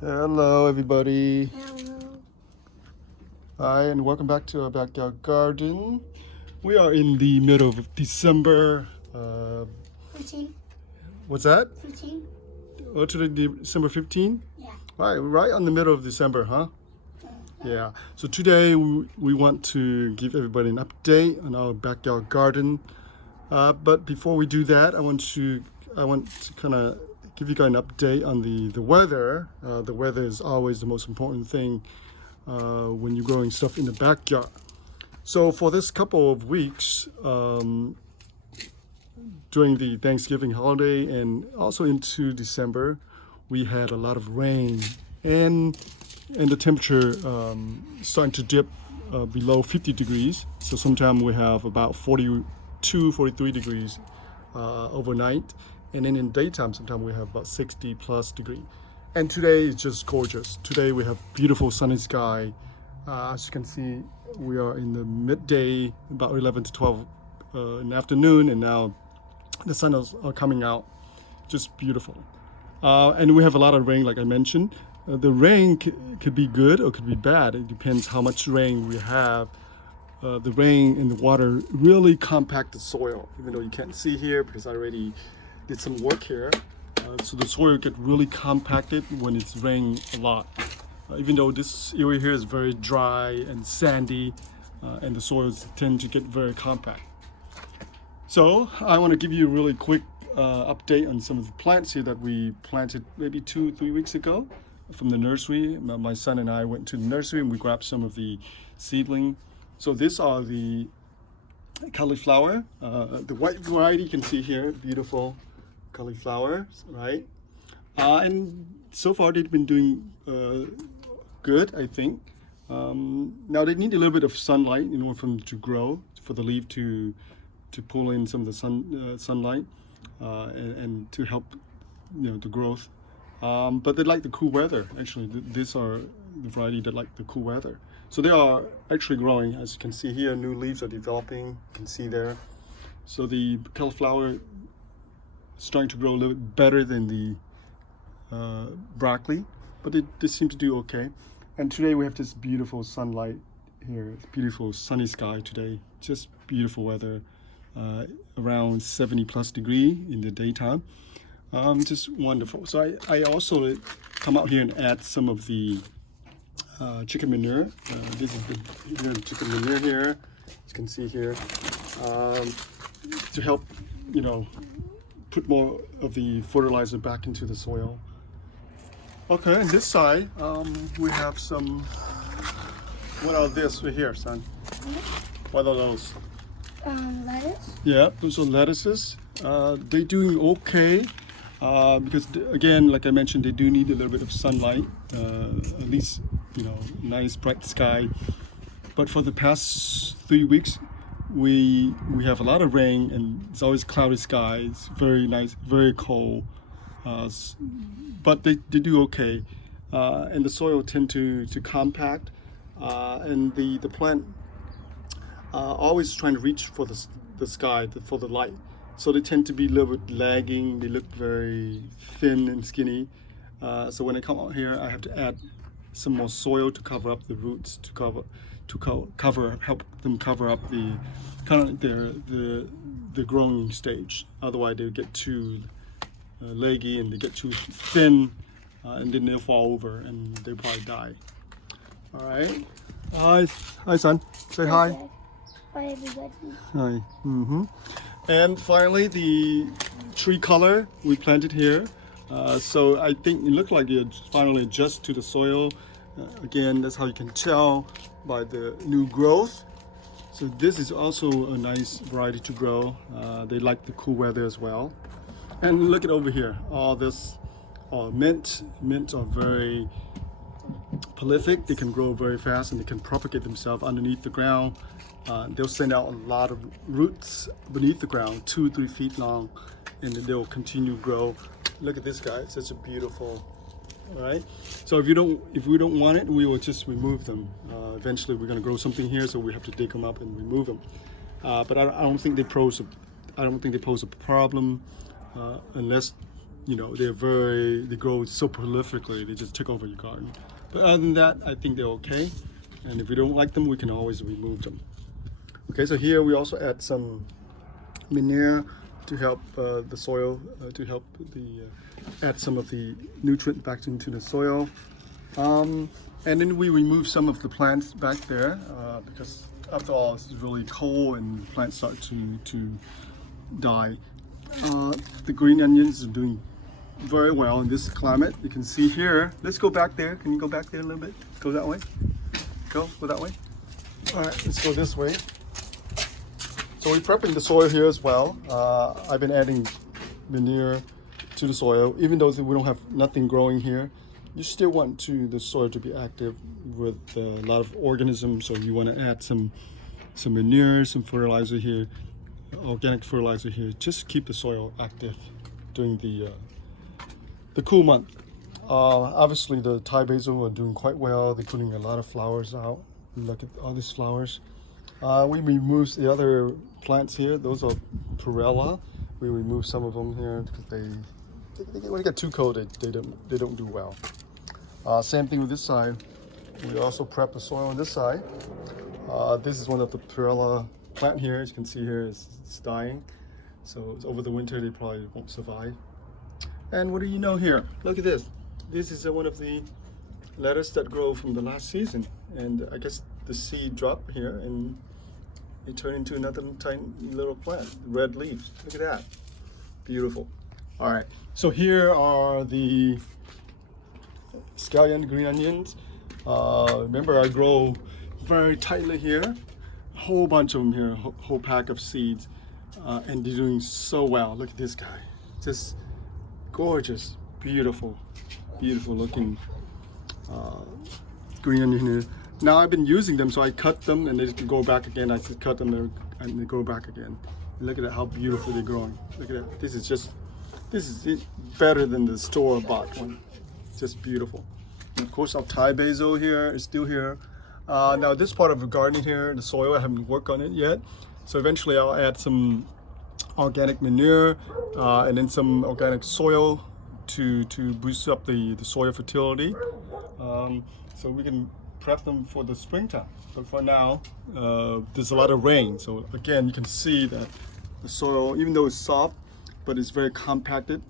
Hello, everybody. Hello. Hi, and welcome back to our backyard garden. We are in the middle of December. 15. What's that? 15. Oh, today, December 15? Yeah. Right on the middle of December, huh? Yeah. So today we want to give everybody an update on our backyard garden. But before we do that, I want to kind of give you guys an update on the weather. The weather is always the most important thing when you're growing stuff in the backyard. So for this couple of weeks, during the Thanksgiving holiday and also into December, we had a lot of rain and the temperature starting to dip below 50 degrees. So sometimes we have about 42, 43 degrees overnight. And then in daytime, sometimes we have about 60 plus degree. And today is just gorgeous. Today we have beautiful sunny sky. As you can see, we are in the midday, about 11 to 12 in the afternoon, and now the sun is coming out. Just beautiful. And we have a lot of rain, like I mentioned. The rain could be good or could be bad. It depends how much rain we have. The rain and the water really compact the soil, even though you can't see here because I already did some work here. So the soil get really compacted when it's raining a lot. Even though this area here is very dry and sandy, and the soils tend to get very compact. So I want to give you a really quick update on some of the plants here that we planted maybe 2-3 weeks ago from the nursery. My son and I went to the nursery and we grabbed some of the seedling. So these are the cauliflower, the white variety you can see here, beautiful cauliflowers, right? And so far they've been doing good, I think. Now they need a little bit of sunlight in order for them to grow, for the leaf to pull in some of the sunlight and to help the growth. But they like the cool weather. Actually, these are the variety that like the cool weather. So they are actually growing. As you can see here, new leaves are developing. You can see there. So the cauliflower is starting to grow a little bit better than the broccoli, but they seem to do okay. And today we have this beautiful sunlight here, beautiful sunny sky today, just beautiful weather, around 70 plus degree in the daytime, just wonderful. So I also come out here and add some of the chicken manure. This is the chicken manure here, as you can see here, to help put more of the fertilizer back into the soil. Okay, on this side, we have some, what are this right here, son? What are those? Lettuce. Yeah, those are lettuces. They're doing okay, because again, like I mentioned, they do need a little bit of sunlight, at least, nice bright sky. But for the past 3 weeks, we have a lot of rain and it's always cloudy skies, very nice, very cold. But they do okay, and the soil tend to compact, and the plant always trying to reach for the sky, for the light. So they tend to be a little bit lagging. They look very thin and skinny. So when I come out here, I have to add some more soil to cover up the roots, help them cover up the kind of the growing stage. Otherwise, they get too leggy and they get too thin, and then they'll fall over and they'll probably die. All right. Hi, son. Say hi. Hi, everybody. Hi. And finally, the tree color we planted here. So I think it looked like it finally adjust to the soil. Again, that's how you can tell by the new growth. So this is also a nice variety to grow. They like the cool weather as well. And look at over here, all this mint. Mint are very prolific. They can grow very fast and they can propagate themselves underneath the ground. They'll send out a lot of roots beneath the ground, 2-3 feet long, and then they'll continue to grow. Look at this guy, it's such a beautiful. All right. So if we don't want it, we will just remove them. Eventually, we're going to grow something here, so we have to dig them up and remove them. But I don't think they pose a problem unless you know, they grow so prolifically, they just take over your garden. But other than that, I think they're okay. And if we don't like them, we can always remove them. Okay, so here we also add some manure to help the soil, to help add some of the nutrient back into the soil. And then we remove some of the plants back there because after all, it's really cold and plants start to die. The green onions are doing very well in this climate. You can see here. Let's go back there. Can you go back there a little bit? Go that way. Go that way. All right, let's go this way. So we're prepping the soil here as well. I've been adding manure to the soil, even though we don't have nothing growing here. You still want the soil to be active with a lot of organisms, so you want to add some manure, some fertilizer here, organic fertilizer here. Just keep the soil active during the cool month. Obviously, the Thai basil are doing quite well. They're putting a lot of flowers out. Look at all these flowers. We removed the other plants here. Those are Perella. We removed some of them here because when it gets too cold, they don't do well. Same thing with this side. We also prep the soil on this side. This is one of the Perella plant here. As you can see here, it's dying. So over the winter, they probably won't survive. And what do you know here? Look at this. This is one of the lettuce that grow from the last season. And I guess the seed dropped here and it turned into another tiny little plant, red leaves. Look at that. Beautiful. All right, so here are the scallion green onions. Remember, I grow very tightly here. A whole bunch of them here, a whole pack of seeds. And they're doing so well. Look at this guy. Just gorgeous, beautiful looking green onion here. Now I've been using them, so I cut them and they can go back again. I just cut them and they go back again. Look at how beautiful they're growing. Look at that. This is it, better than the store-bought one. Just beautiful. And of course, our Thai basil here is still here. Now this part of the garden here, the soil, I haven't worked on it yet. So eventually I'll add some organic manure and then some organic soil to boost up the soil fertility. So we can prep them for the springtime. But for now, there's a lot of rain. So again, you can see that the soil, even though it's soft, but it's very compacted,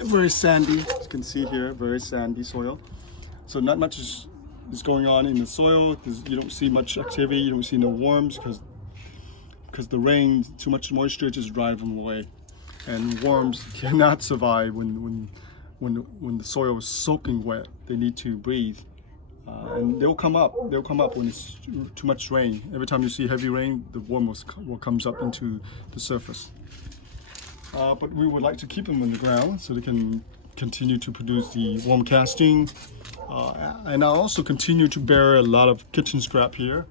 very sandy. As you can see here, very sandy soil. So not much is going on in the soil. You don't see much activity. You don't see no worms because the rain, too much moisture, just drives them away. And worms cannot survive when the soil is soaking wet. They need to breathe, and they'll come up. They'll come up when it's too much rain. Every time you see heavy rain, the worm will comes up into the surface. But we would like to keep them in the ground so they can continue to produce the worm casting. And I'll also continue to bury a lot of kitchen scrap here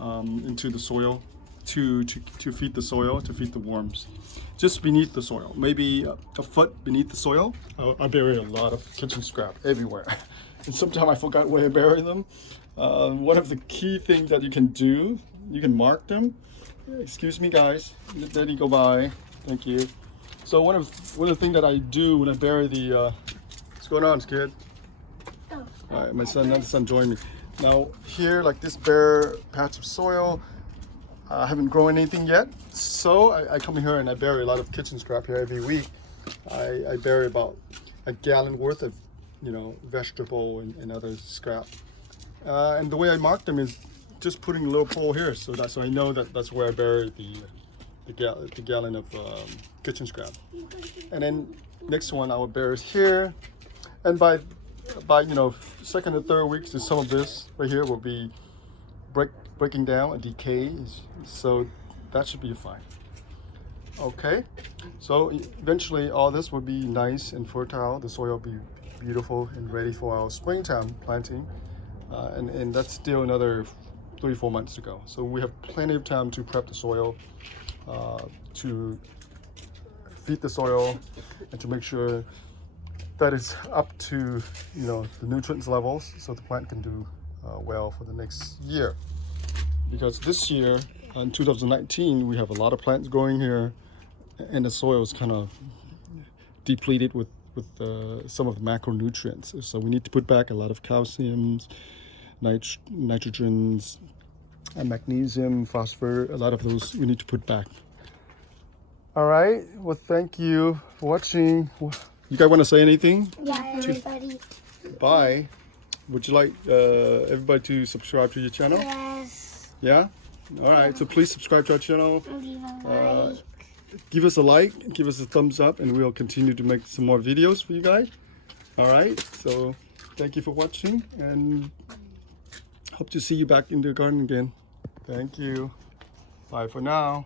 into the soil to feed the soil, to feed the worms. Just beneath the soil, maybe a foot beneath the soil, I bury a lot of kitchen scrap everywhere. And sometimes I forgot where I bury them. One of the key things that you can do, you can mark them. Excuse me, guys. Let Daddy go by. Thank you. So one of the things that I do when I bury the, what's going on, kid? Oh. All right, my son joined me. Now here, like this bare patch of soil, I haven't grown anything yet, so I come here and I bury a lot of kitchen scrap here every week. I bury about a gallon worth of, vegetable and other scrap. And the way I mark them is just putting a little pole here, so I know that's where I bury the gallon of kitchen scrap. And then next one I will bury here, and by second or third weeks, some of this right here will be breaking down and decay, so that should be fine. Okay, so eventually all this will be nice and fertile. The soil will be beautiful and ready for our springtime planting, and that's still another 3-4 months to go. So we have plenty of time to prep the soil, to feed the soil, and to make sure that it's up to the nutrients levels, so the plant can do well for the next year. Because this year, in 2019, we have a lot of plants growing here, and the soil is kind of depleted with some of the macronutrients. So we need to put back a lot of calciums, nitrogens, and magnesium, phosphorus. A lot of those we need to put back. All right. Well, thank you for watching. You guys want to say anything? Yeah, everybody. Bye. Would you like everybody to subscribe to your channel? Yes. Yeah? All right. So please subscribe to our channel. Leave a like. Give us a like, give us a thumbs up, and we'll continue to make some more videos for you guys. All right. So thank you for watching, and hope to see you back in the garden again. Thank you. Bye for now.